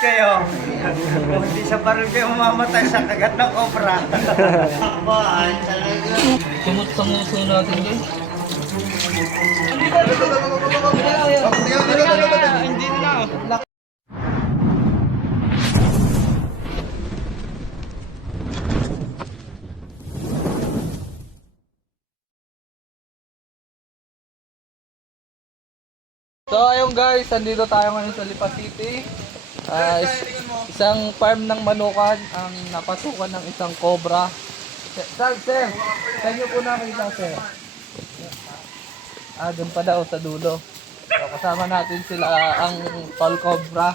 kayo. Kung hindi sa baril kayo mamamatay sa kagat ng cobra. Ay, talaga. Tumot sa muso natin guys. Hindi na. So ayun guys, nandito tayo ngayon sa Lipa City. Isang farm ng manukan ang napasukan ng isang cobra. Sir, saan nyo po nakita sir? Doon pa daw sa dulo. So, kasama natin sila ang tall cobra.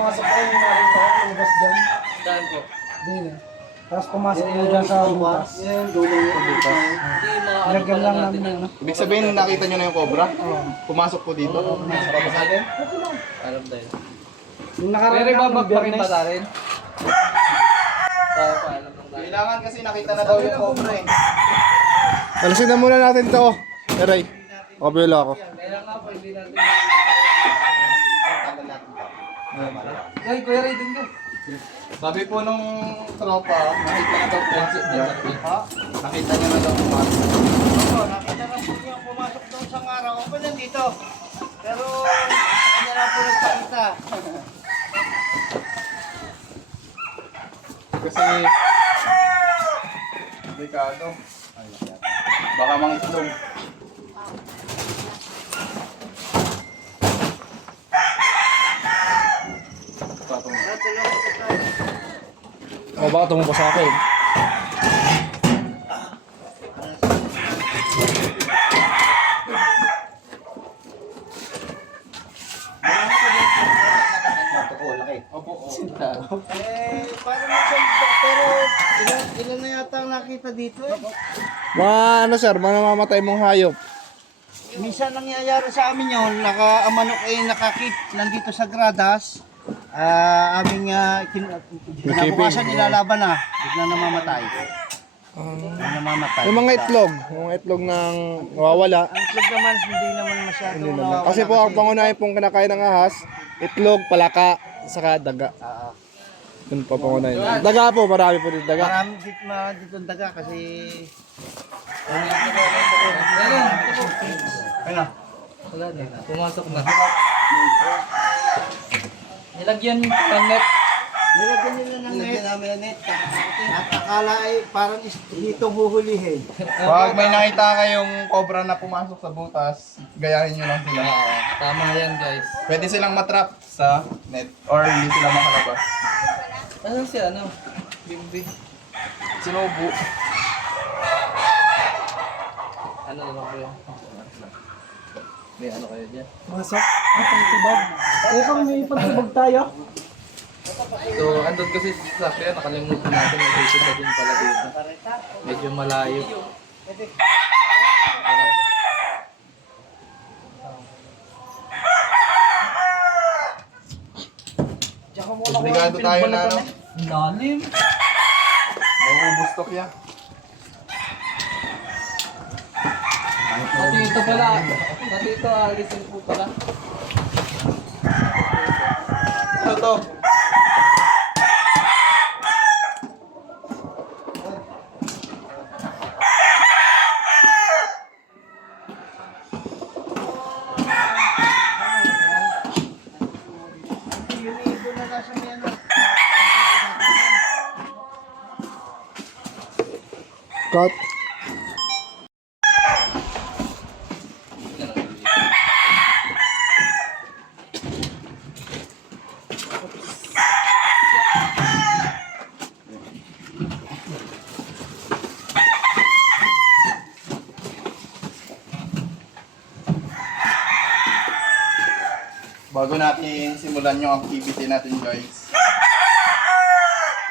Pumasok ko yung nakita ko, lumabas dyan. Saan po? Din eh. Tapos pumasok ko dyan sa butas. Ilagyan lang namin yung ano. Ibig sabihin, nakita nyo na yung cobra? Pumasok po dito? Pumasok pa sa atin? Alam tayo. Yung Pero nakaraan ibabag pa rin Biyernes. ba rin? Tayo pa, alam lang tayo. Kailangan kasi nakita na daw yung cobra eh. Alisin na muna natin ito. Eray, kabila ako. Kailangan nga po, hindi natin Ay, Kuya Ray, din ka. Sabi po nung tropa, nakita na daw po. Nakita nyo na daw pumasok. Oo, nakita na po niya pumasok doon sa araw. Ako nandito. Pero sa kanya na po nagpakita. Kasi delikado. Baka mangitlog. O baka tumupa sa akin. Parang siya, pero ilan na yata ang nakita dito eh. Mga ano sir, mga namamatay mong hayop. Minsan nangyayari sa amin yun, manok ay nakakit nandito sa gradas. Aming kinabukasan nilalaban na, bigla namamatay. Namamatay. Yung mga itlog ng nawawala. Ang itlog naman, hindi naman masyado nawawala. Kasi po ang pangunahin pong kinakain ng ahas, itlog, palaka, saka daga. Yun po pangunahin. Daga po, marami po dito daga. Marami dito ang daga kasi... Ayun. Wala na. Pumasok na. Nilagyan ng net. Nilagyan nila ng net. namin ng net. At akala ay parang hitong huhulihin. Pag may nakita kayong cobra na pumasok sa butas, gayahin nyo lang sila. Tama yan guys. Pwede silang matrap sa net or hindi sila makalabas. Asan si ano? Bimbi. Sinubo. Ano naman po yan? May ano kayo dyan? Masok. Pagtubag. Kung may pagtubag tayo. So, andun kasi sa sakya, nakalimutan natin may basic na din pala dito. Medyo malayo. Obligado tayo na ano. Lalim. Mauubos to kaya. Pati ito pala. Pati ito, alisin po pala. Ano to? Cut. Bago natin simulan yung activity natin guys,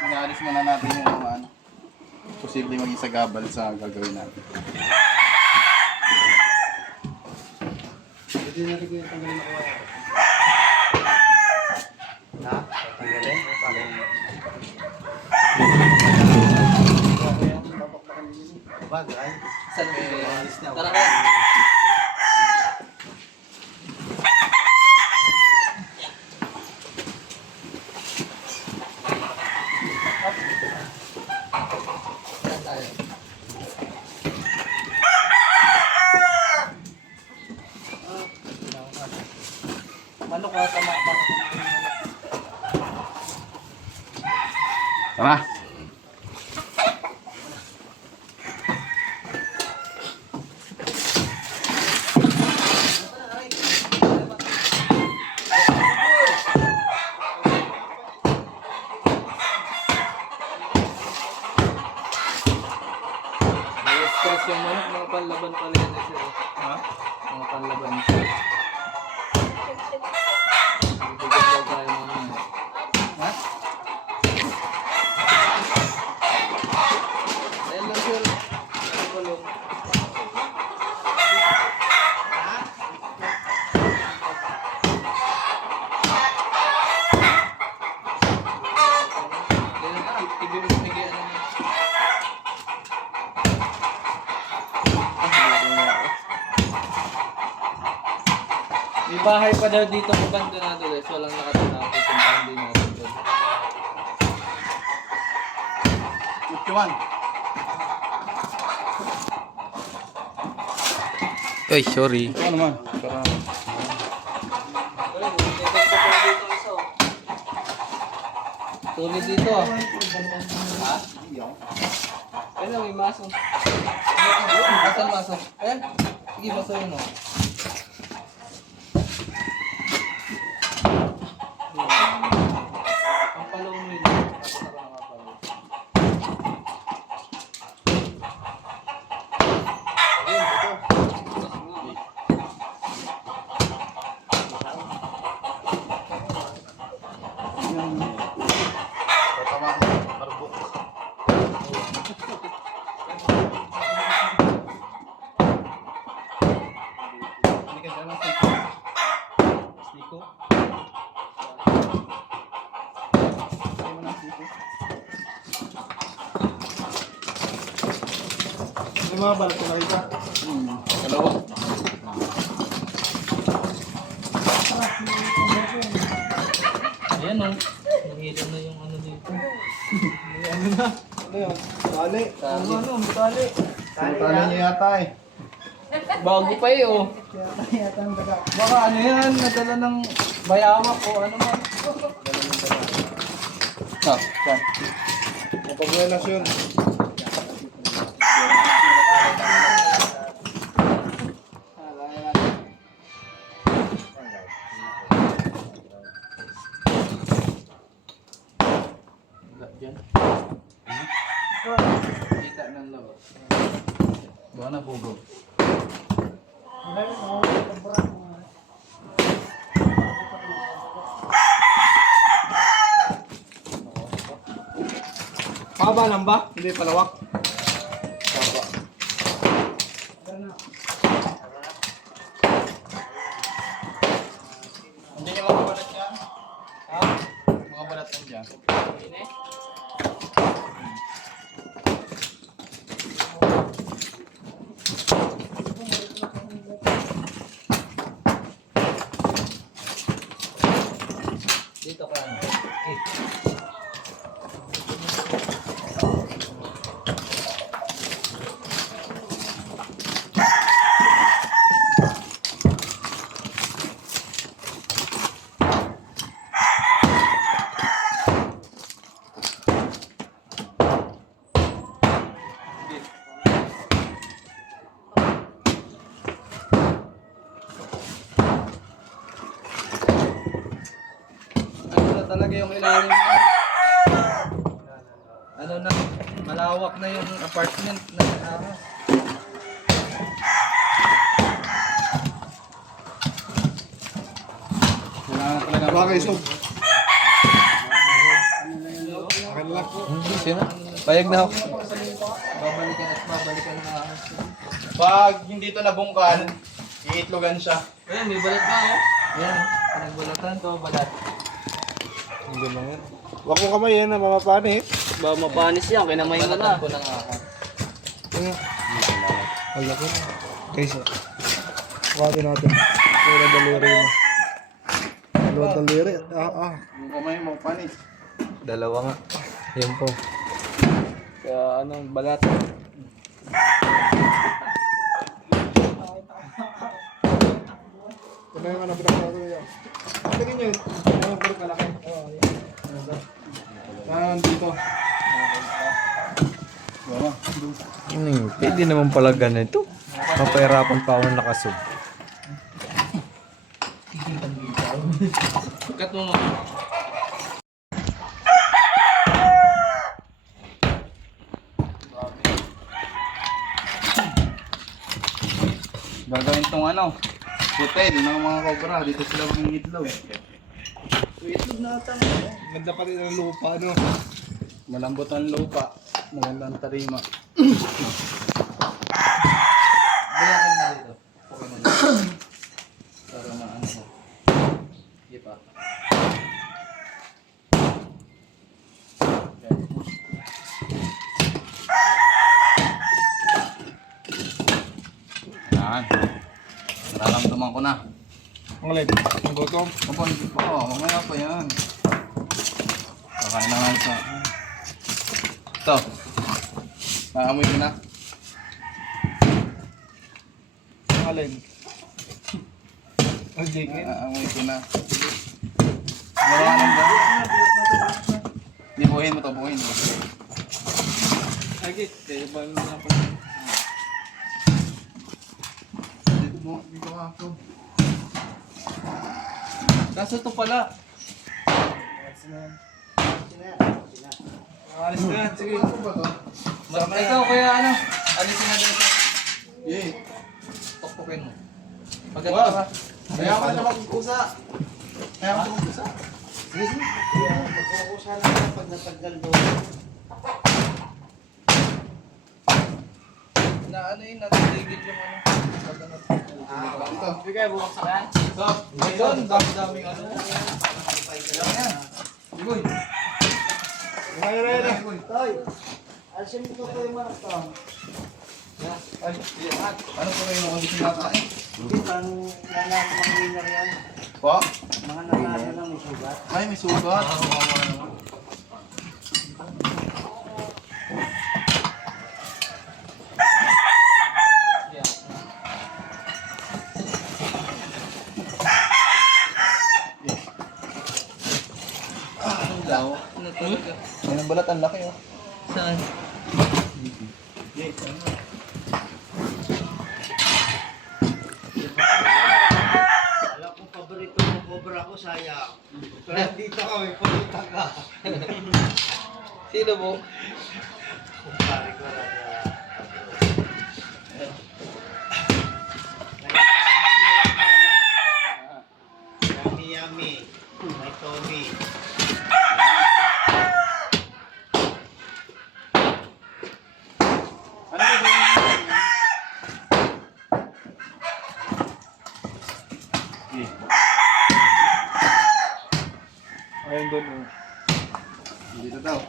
inaalis muna natin yung mga ano. posibleng maging sagabal sa gagawin natin. Hindi natin ko yung tanggalin na kuha. Ha? Tanggalin? Bagay. Saan mo yung tara kaya? Manok ka, tama pa. Tara! May stress yung manok, mga panlaban pala yan eh sir. Ha? Mga panlaban sir. Bibigyan daw tayo mamaya. Ha? Ayun lang sir. Ano ko lang. May bahay pa daw dito sa abandonado guys. Walang nakatira. Pupuntahan din natin doon. 51. Ay, sorry. Ano naman? Para... Tulid dito ah. Ha? Ayun lang, may maso. Asan maso? Ayan. Sige, maso yun oh. Ang palaw mo yun. Sarap nga palaw. Tatawa ko. Marbuk. Hindi ka dyan ang siko. Siko? Hindi mo ng siko. May mga balat ko nakita. Dalawa. Ayan oh. Nahihila na yung ano dito. Ano yun? Tali. Tali. Ano? Tali. Talo niya yata eh. Bago pa eh oh. Yata ang daga. Baka ano yan, nadala ng bayawak o ano man. Saan? Mapagwelas yun. Wala dyan. Kita ng labas. Baka na bugo. Haba lang ba? Hindi palawak. Hindi niya mga balat niya. Ha? Mga balat niya. Dito ka ano. Ano na talaga yung ilalim mo? Ano na, malawak na yung apartment na ahas. Kailangan na talaga. Bagay, so. Sino? Payag na ako. Babalikan at babalikan ng ahas. Pag hindi ito nabungkal, iitlogan siya. Ayun, may balat na oh. Yan, pinagbalatan to, balat. Hindi lang yan. Huwag mo kamay yan, mamapani. Ba mapanis yan, kinamay mo na. Balatan ko ng ahas. Tingnan. Ang laki na. Guys, kuhatin natin. Pura daliri na. Pura daliri. Yung kamay mo, panis. Dalawa nga. Yan po. Kaya balat. Ito na yung pinakasabi niya. Tingin nyo yun. Yung puro kalaki. Dito. Pwede naman pala ganito. Mapahirapan pa ako nakasub. Cut mo mo. Gagawin tong hotel ng mga cobra. Dito sila mangingitlog. Ganda pa rin ang lupa, no? Malambot ang lupa. Magandang tarima. Bayakan na dito. Okay na dito. Para maano ko. Sige pa. Yan. Nararamdaman ko na. Ang alin? Ang gutom? Opo, hindi pa. Mamaya pa yan. Kakain na nga sa... Ito. Naamoy ko na. Ang alin? Ang chicken? Naamoy ko na. Wala nang ba? Hindi, buhin mo to, buhin mo. Agit, kaya ba yung mga pala? Dito ako. Kaso to pala. Alis na yan, sige. Ano ba to? Ikaw kaya alisin na dito. Yay. Pokpokin mo. Wow. Pagkatapos ka. Kaya ako na mag-usa. Kaya ako mag-usa. Mag-uusa lang pag natanggal doon. Na natitigil yung Ito. Sige, buwak sa kan. So, ngayon, dami-daming Yan. Igoy. Ngayon na yan. Toy, alisin mo to yung manok to. Ay, yan. Ano po kayo mga sinakain? Hindi, paano nalaman mga winner yan? Po? Mga nanalo lang may sugat. Ay, may sugat. Ano talaga? May nabalat, ang laki oh. Saan? Alam kong paborito mo cobra ko, sayang. Kaya dito kami, pumunta ka. Sino mo? Kumpare ko lang Yummy, yummy. May Tommy. Ano ba yun? Ayun doon, oh. Dito daw.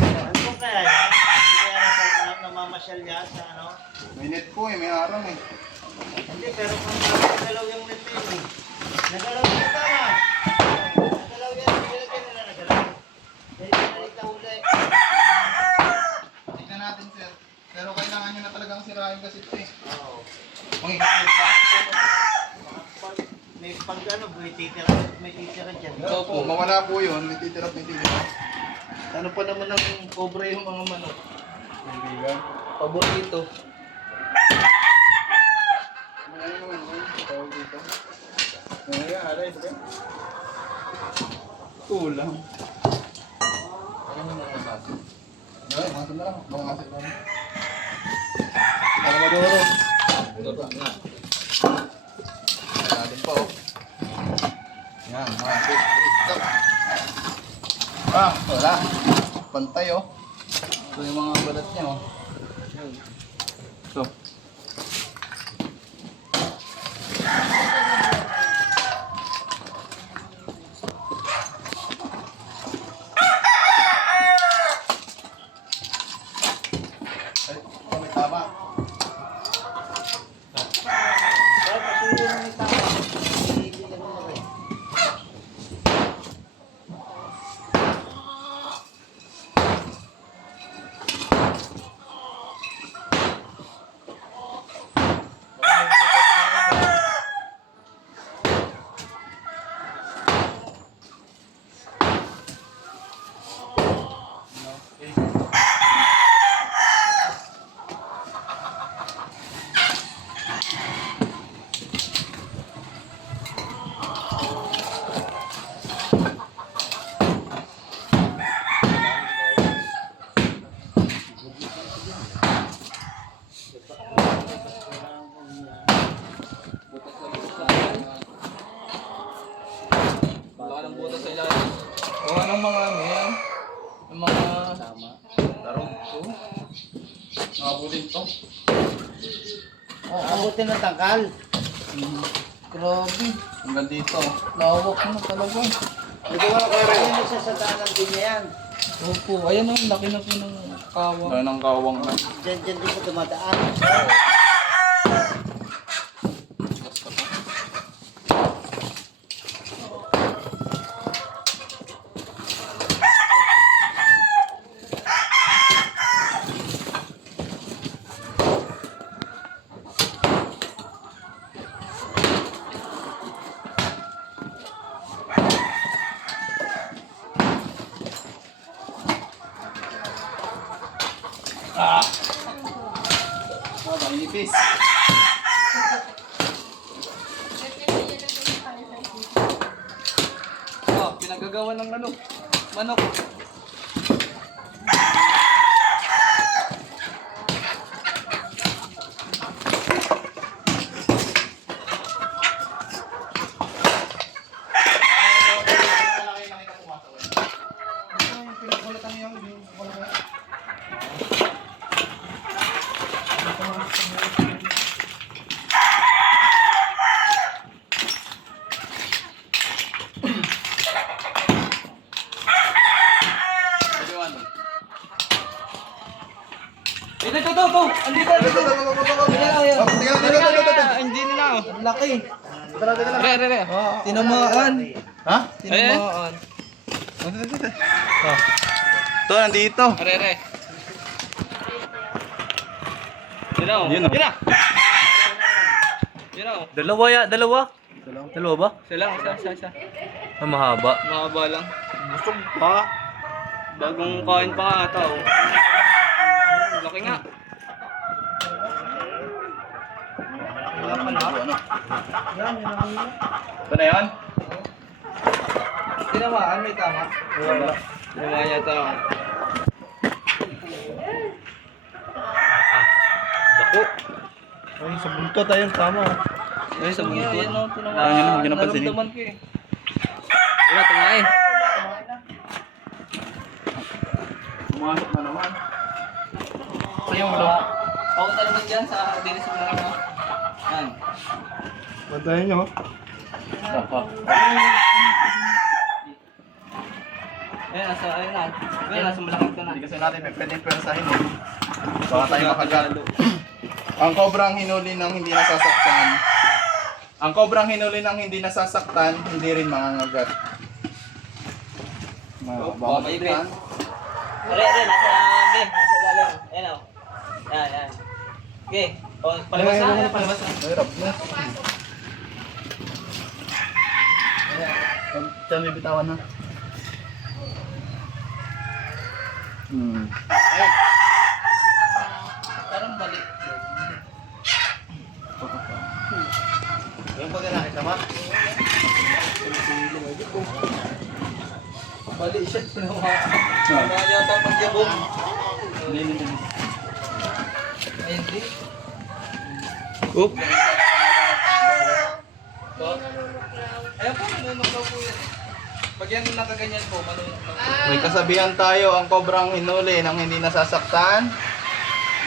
Ano po kaya yan? Hindi kaya namamasyal yan sa ano? May net po eh, may harang eh. Hindi, pero kung nagalaw yung net yun eh. Nagalaw yung tama. Nagalaw yan, nilagyan nila nagalaw. Dahil pinalik na uli. Tignan natin sir. Pero kailangan nyo na talagang sirain kasi ito eh. Oo. Mangihatid pa. May pag ano, may titira dyan. Ikaw po. Kung mawala po yun, may titira at may titira. Ano pa naman ang cobra yung mga manok? Kaibigan. Paborito. Ano naman yun? Tawag dito. Mamaya, alay, sabi. Kulang. Ano mo mga baso? Ay, masin na lang. Mga masin na lang. Ano maduro? Ito nga. Ayan natin pa oh. Yan, masin. Stop. Wala. Pantay oh. Ito yung mga balat niya oh. So. Ay, may tama. Pero pasuyo na may tama. Hindi ka naman rin. Wala ka ng butas sa ilalim. O anong mga ano yan? Yung mga... Tarong. Nakabutin to. Abutin ng tangkal. Grabe. Hanggang dito. Lawak na talaga. Hindi ko kaya mo sa satanan din niya yan. Opo. Ayan o, laki na po ng kawa. Dahil ng kawang na. Diyan din sa dumadaan. Manipis. Oh, pinagagawa ng ano? Manok. Ito. Andito. Hindi nila. Ang laki. Re. Tinamaan. Ha? Tinamaan. Ito, nandito. Re. Yun o. Yun o. Dalawa ba? Isa. Ang mahaba. Mahaba lang. Gusto pa. Bagong kain pa nga ata. Oh. Laki nga. Ito na yan? Tinamaan, may tama. Wala. Tinamaan yata ako. Dako. Ay, sa buntot ayun, tama. Ay, sa buntot. Yan o, tinamaan. Hindi ko napansin. Naramdaman ko eh. Wala, tumain. Pumasok na naman. Yung ulo. Ako talaga dyan sa dinis mo lang ito. Yan. Bantayan nyo. Ayan, ayun na. Ayan, nasa malakang ka na. Hindi kasi natin pwedeng pwersahin eh. Baka tayo makagat. Ang kobrang hinuli ng hindi nasasaktan. Ang kobrang hinuli ng hindi nasasaktan, hindi rin mangangagat. Baka may break. Re, nasa ilalim. Ayan o. Yan. Okay. O, palabas na. Mahirap na. Diyan may bitawan na. Parang balik. Yung pag nakita mo? Balik siya. Baka yata pagyabong. Hindi. Ayun, di. Oop. Ayun po, manunuklaw po yan. Pag yan nakaganyan po, manunuklaw. May kasabihan tayo, ang kobrang hinuli ng hindi nasasaktan,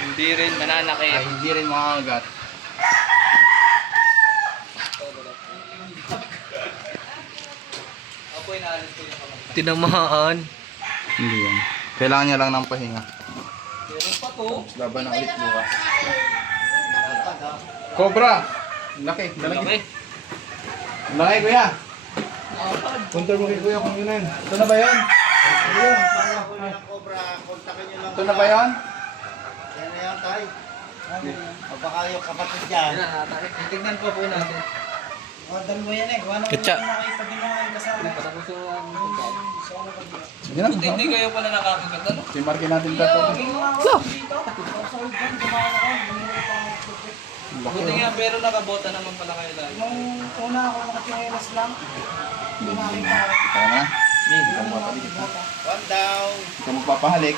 Hindi rin mananakit. ay hindi rin makakagat. Ako inaalis ko yung kamay. Tinamaan. Hindi yan. Kailangan niya lang ng pahinga. Meron pa to. Laban na ulit bukas. Cobra! Laki, lalaki. Laki. Laki, kuya. Punta mo kay kuya kung yun na yun. Ito na ba yan? Ako ng cobra, kontakin nyo lang. Ito na ba yan? Yan na yan, tay. O baka yung kapatid dyan. Tignan po natin. Order mo yan eh. Wala Katsa. nakita din naman kasama. Sige na. Buti hindi kayo pala nakakagat, ano? Simarkin natin ito. Buti nga, pero nakabota naman pala kayo lagi. Nung una ako nakatingilas lang. Kaya na. Ikaw magpapaligid na. One down. Ikaw magpapahalik.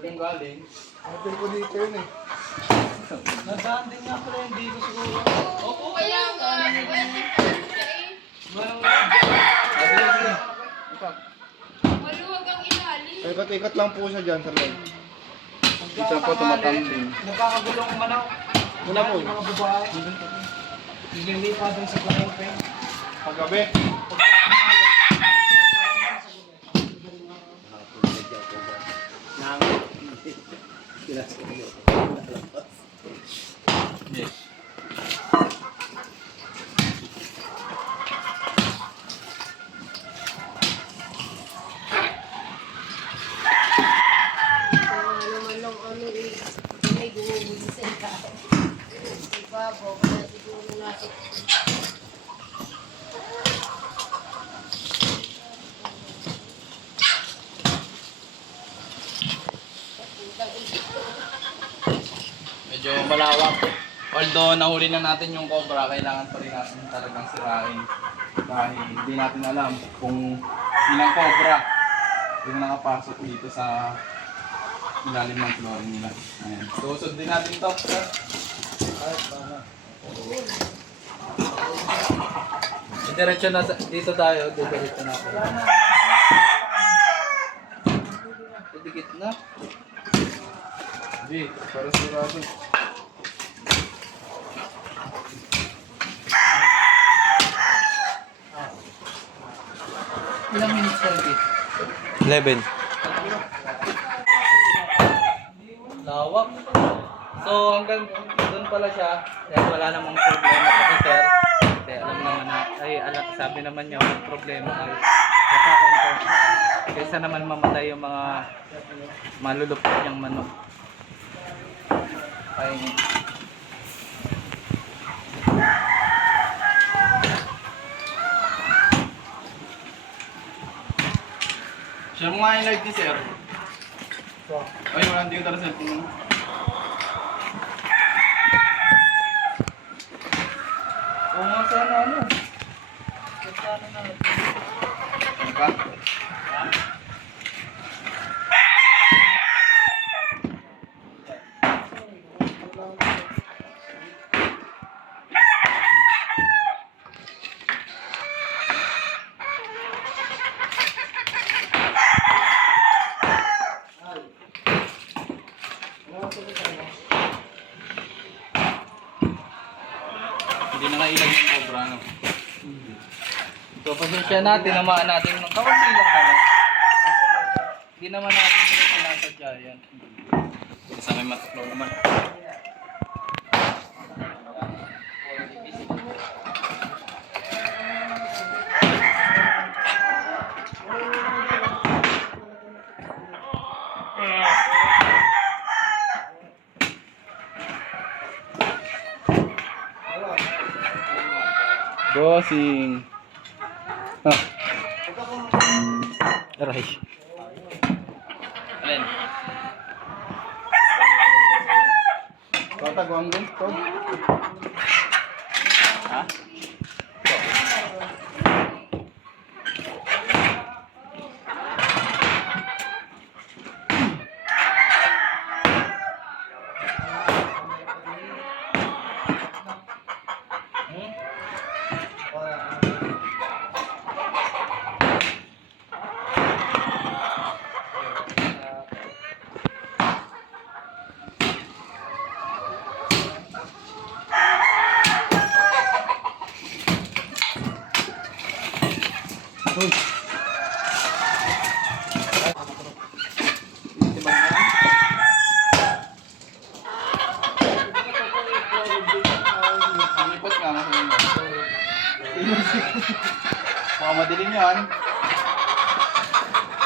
Galing galing. Atin ko dito yun eh. Nadaan din nga pala, hindi ko siguro. Kaya nga, pwede pa rin siya eh. Maluwag ang ilalim. Ikot-ikot lang po siya dyan sa loob. Isa po tumatambling. Nagkakagulong manok. Muna po. Mga babae. Nililipa dun sa planete. Paggabi. Yes. Naman ng ano eh, may gumuguli sa ilalim. Ibabaw, kaya siguro natin. Medyo malawak. Although nahuli na natin yung cobra, kailangan pa rin natin talagang sirain. Dahil hindi natin alam kung ilang cobra yung nakapasok dito sa ilalim ng flooring nila. Ayan. So, sundin natin to. Sir. Diretso na dito tayo, diretso na ako. Dikit na. Hindi, para sigurado. Ilang minutes tayo dito? 11. Lawak. So hanggang doon pala siya, kaya wala namang problema sa sir. Kasi alam naman na, sabi naman niya walang problema ay kakain ko. Kaysa naman mamatay yung mga malulupit niyang manok. Ay, Siya mga in-live ni sir. Ay, wala hindi ko talaga cellphone. kung nga sana ano. Sana na. Ano pa? Hindi na kailan yung cobra, no? So pasensya natin, namaan natin ng kaunti lang naman. Hindi naman natin ito sinasadya yan. Isa may mataklaw naman. Bossing. Aray. Alin? Tatagwang din, Tog. Ha? Lipat nga na kanina. Mga madilim yan.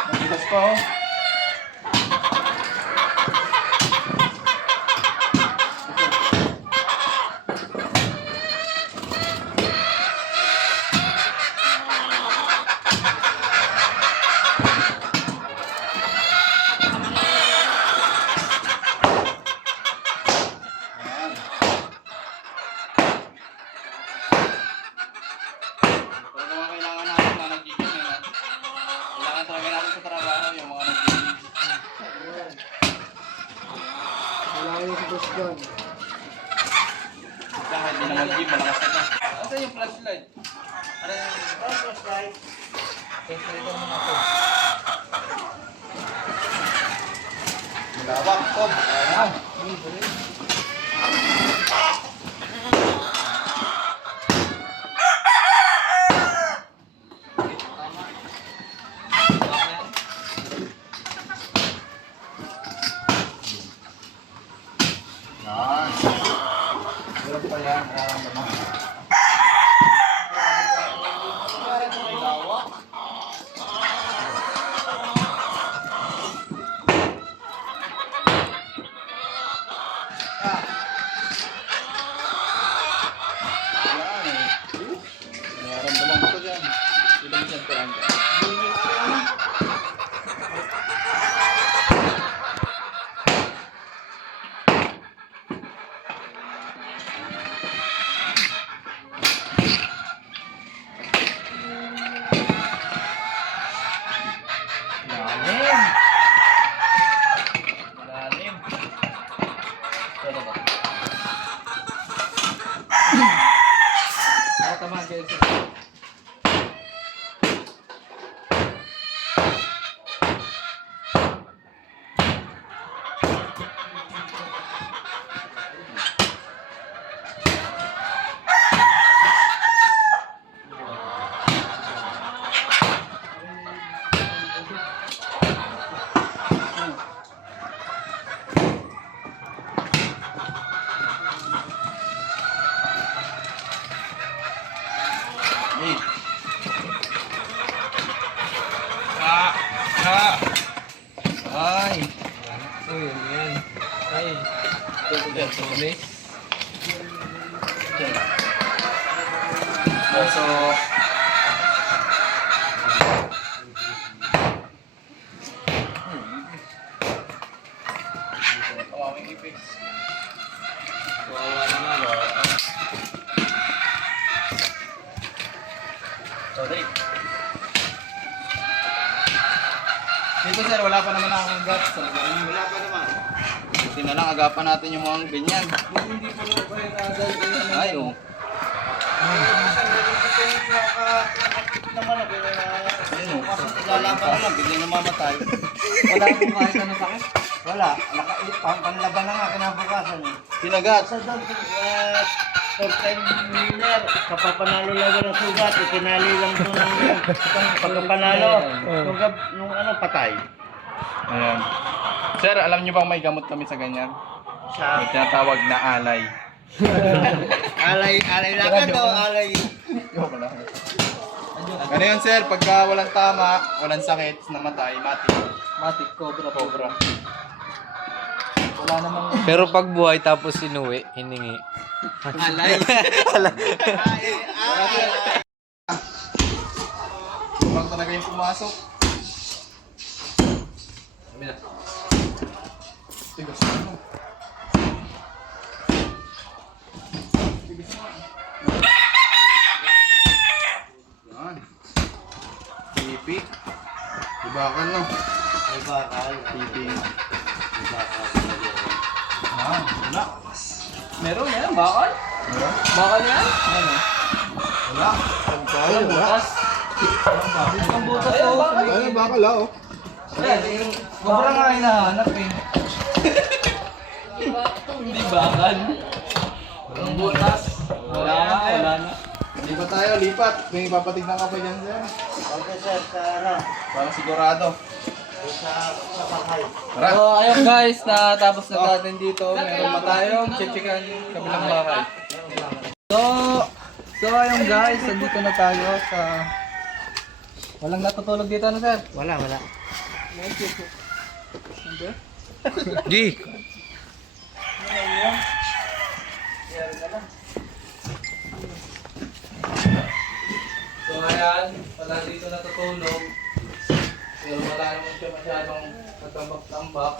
Matigas pa oh. Pag mga kailangan natin na nagiging yun, kailangan talaga natin sa trabaho yung mga nagiging. Wala kayo sa boss dyan. Kahit hindi na mag-gym, malakas na. Asa yung flashlight? Malawak, Tom. Ayan. Yan. Meron pa yan, nararamdaman. Malawak. Yan eh. Nararamdaman ko dyan. Ilang dyan pa yan. Lalim. Lalim. Ito ba? Tama, guys. Hey. Ay. Uy, yan. Ay. Tulis. So, kawawing ipis. Kawawa naman. Sorry. Dito sir, wala pa naman akong guts. Wala pa naman. Buti na lang, agapan natin yung mga ganyan. Hindi pa naman pa yung nadal. Ay, oh. Naman ako na Ayun, oh. lalaban na lang, biglang namamatay. Wala akong kahit ano sakit. Wala, panlaban na nga kinabukasan eh. Pinagat. Sa doon, third time winner, kapapanalo lang ng sugat, itinali lang doon ng pagkapanalo. Nung ano, patay. Ayan. Sir, alam niyo bang may gamot kami sa ganyan? Sa May tinatawag na alay. alay lang daw, alay. Joke lang. Ano yun sir, pagka walang tama, walang sakit, namatay, mati. Matik, cobra. Wala namang... Pero pag buhay tapos sinuwi, hiningi. Alay. Bang talaga yung pumasok. Tigas na ano. Tigas na. Yan. Pipi. Ibakan no. Ay bakal. Pipi. Bakal. Wala. Meron yan, bakal? Bakal yan? Wala. Ayun, Bukas. Ang butas Ayun, oh. bakal. Ano, bakal oh. Ayan, cobra nga hinahanap eh. Hindi bakal. Walang butas. Wala na. Hindi ko Ano tayo, lipat. May ipapatignan ka pa dyan, sir. Okay sir, sa ano, Para sigurado. sa bahay. Tara. So ayun guys, natapos na natin dito. Meron pa tayong chichikan kabilang bahay. So ayun guys, nandito na tayo sa... Walang natutulog dito ano sir? Wala. G! So ayan, wala dito natutulog. Pero wala naman siya masyadong katambak-tambak.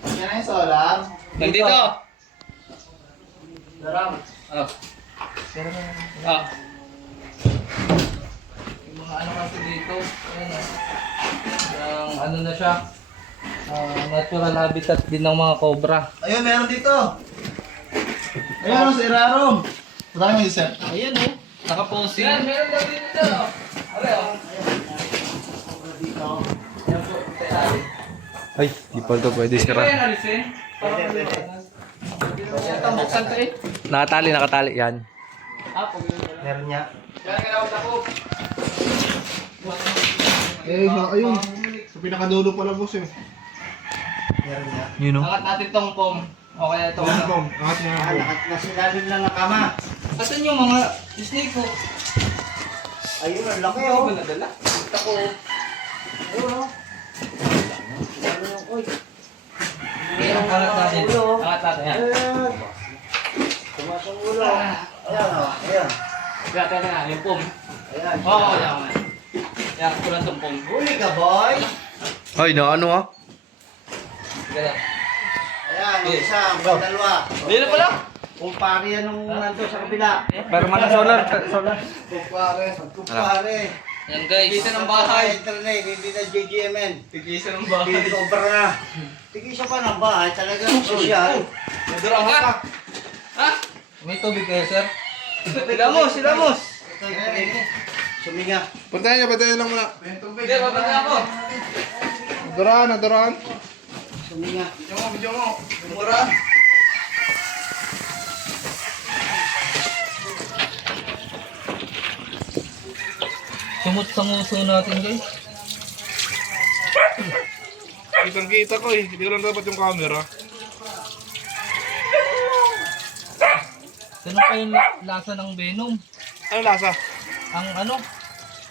Yan na yung solar. Nandito! Daram. Ah. Ah. Yung mga ano kasi dito, ayan ah. Yung ano na siya, natural habitat din ng mga cobra. Ayun, meron dito. Ayun, si Rarom. Patay mo yung sir. Ayan oh, nakaposing. Yan, meron daw dito. Ano oh? Yan po, tayo. Ay, di pa ito pwede Ito sira. yan alisin. Ito, buksan to eh. Nakatali yan. Meron niya. Yan ka daw ako. Ayun. Sa pinakadulo pala boss eh. Meron niya. You know? Angat natin tong pom. O kaya ito ano. Angat niya. Lahat na silalim lang ng kama. Asan yung mga snake ko? Ayun, ang laki Ano oh. ba nadala? Ito ko. Ayun oh. Ano yung, uy. Angat natin. Angat natin yan. Ayan. Tumasang ulo. Ayan oh, ayan. Gata na, yung pom. Ayan. Oo, yan. Yan, kulang tong pom. Huli ka boy. Ay, na ano ah? Gata. Ayan, ang isa, ang dalawa. Ayun na pala. Kung pari yan nung nandun sa kabila. Pero mga solar. Kumpare. Yan guys. Kita ng bahay. Internet, hindi na JGMN. Tigisa ng bahay. Hindi sobra na. Tigisa pa ng bahay, talagang sosyal. Nadurang ka. Ha? May tubig kayo, sir? Silamos, silamos. Suminga. Puntahan lang muna. Hindi, babalik ako. Naduran. Suminga. Video mo. Mura. Sumot sa nguso natin, guys. Kitang-kita ko eh. Hindi ko lang dapat yung camera. Ganun pa yung lasa ng venom. Ano lasa? Ang ano?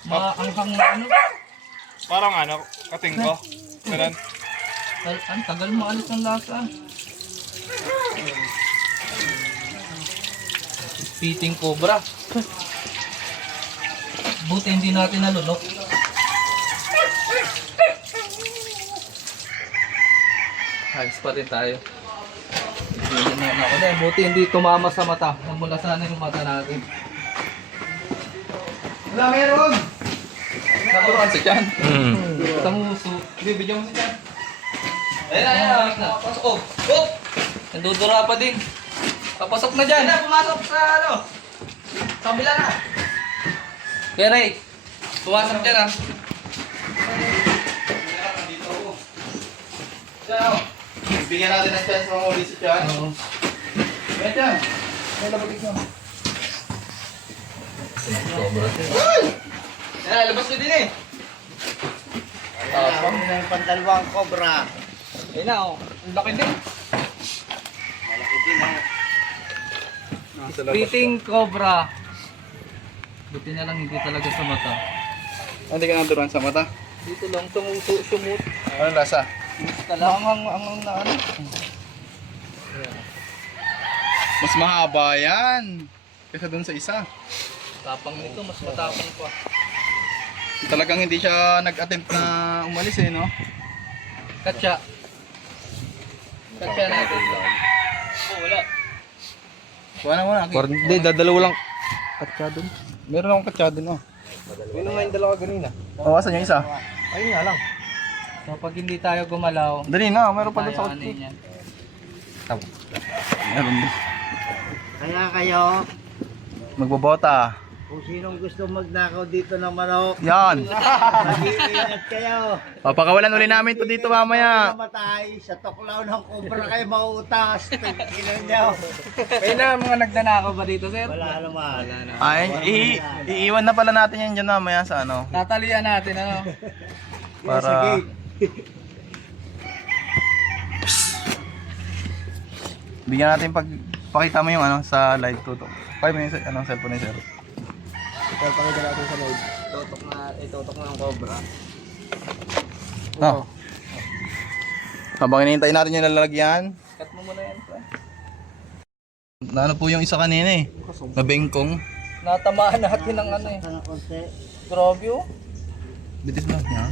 Maanghang na ano? Parang ano, kating ko. Ganun. Ang tagal maalis ng lasa. Piting cobra. Buti hindi natin nalunok. Hags pa rin tayo. Buti hindi tumama sa mata. Nagmula sana yung mata natin. Wala meron! Naturuan si Chan. Hmm. Sa nguso. Bibigyan mo si Chan. Ayan na. Pasok ko. Oh! Nandudura pa din. Papasok na dyan. Pumasok sa ano. Sa kabila na. Kaya Ray, pumasok dyan ah. Siya, bigyan natin ng chance mga uli si Chan. Oo. Kaya Chan, may labatik mo. Ayan, labas ko din eh. Ayan, yung pandalawang cobra. Ayun na oh. Ang laki din. Malaki din oh. Beating cobra. Buti na lang hindi talaga sa mata. Hindi ka naduran sa mata. Dito lang tumuso, sumut. Ano lasa? Ang na ano. Mas mahaba yan. Kaysa dun sa isa. Tapang nito, mas matapang pa. Talagang hindi siya nag-attempt na umalis eh, no? Katsa. Katsa natin. Oh, wala. Wala mo na. Hindi, dadalawa lang. Katsa dun. Meron akong katsa dun, oh. Yun naman yung dalawa ganina. Oh, asan yung isa? Ayun nga lang. So pag hindi tayo gumalaw, Dali na, meron pa dun tayo sa ano kotse. yan. Meron din. Kaya kayo, Magbobota. Kung sinong gusto magnakaw dito ng manok, Yan. mag-iingat kayo. Papakawalan uli namin to dito mamaya. Mamatay sa tuklaw ng cobra kayo mauutas. Tingnan nyo. May na mga nagnanakaw ba dito, sir? Wala naman. Ay, iiwan na pala natin yan dyan mamaya sa ano. Tatalian natin, ano? Para... Bigyan natin pakita mo yung ano sa live tutok. Pakita mo yung cellphone ni sir. Pakita natin sa live. Itutok na ng cobra. No. Habang hinihintay natin yung lalagyan. Cut mo muna yan, pre. Ano po yung isa kanina eh. Nabengkong. Natamaan natin ng ano eh. Sana konti. Grabe oh. Bitis lang yan.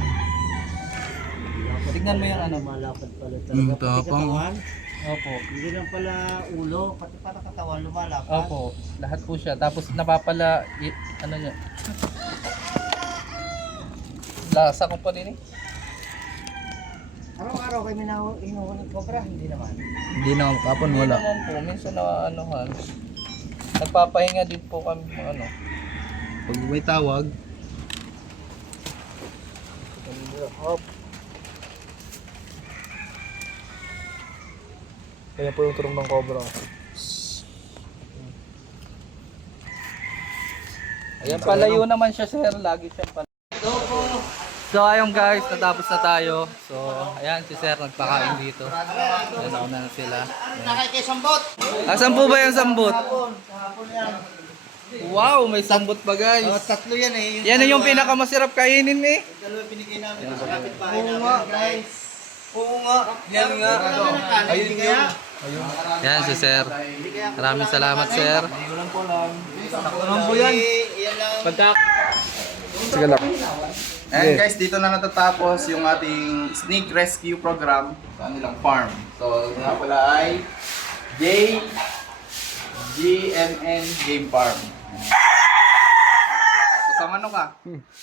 Tignan mo yung ano. Malapad pala talaga. Pati Tapang. katawan, Opo. hindi lang pala ulo, pati pala katawan lumalapad. Opo. Lahat po siya. Tapos napapala, ano niya. Lasa ko pa din eh. Araw-araw kayo inuho ng cobra, hindi naman. Hindi na kapon Hindi wala. naman po. Minsan na anuhan. Nagpapahinga din po kami ano. Pag may tawag. Kaya po yung turong ng cobra. Ayan, palayo naman siya, sir. Lagi siyang palayo. So, ayun guys, natapos na tayo. So, ayan, si sir nagpakain dito. Ayan, nauna na sila. Nakay kay Sambot! Asan po ba yung sambot? Hapon yan. Wow, may sambot pa guys. Tatlo yan eh. Yan na yung pinakamasarap kainin eh. Dalawa binigay namin sa kapitbahay namin guys. Oo nga. Yan nga. Ayun kaya. Yan si sir. Maraming salamat sir. Ano po yan? Yan lang. Sige lang. And guys, dito na natatapos yung ating snake rescue program sa kanilang farm. So, nga pala ay GMN Game Farm. So, sa manok ka.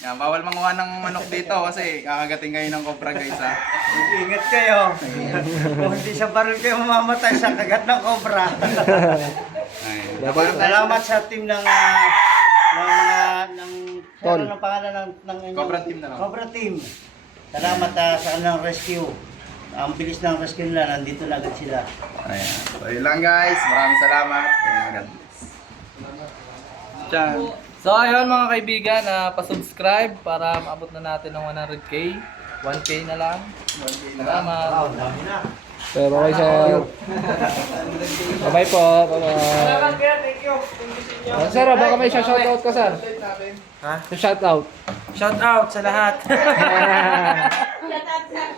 Yan, bawal manguha ng manok dito kasi kakagating kayo ng cobra guys ha. Ingat kayo. Kung hindi sa baril kayo mamamatay sa kagat ng cobra. Ayun. Salamat sa team ng Tol. ng pangalan ng Cobra team na lang. Cobra team. Salamat sa kanilang rescue. Ang bilis ng rescue nila, nandito na agad sila. Ayan. So, yun lang guys. Maraming salamat. And God bless. Diyan. So ayun mga kaibigan, pa-subscribe para maabot na natin ng 100k. 1k na lang. Salamat. Wow, dami na. Sir, okay sir. Bye-bye po. Bye-bye. Sir, baka may shoutout ka sir. Ha? Shoutout. Shout out sa lahat. Lahat sa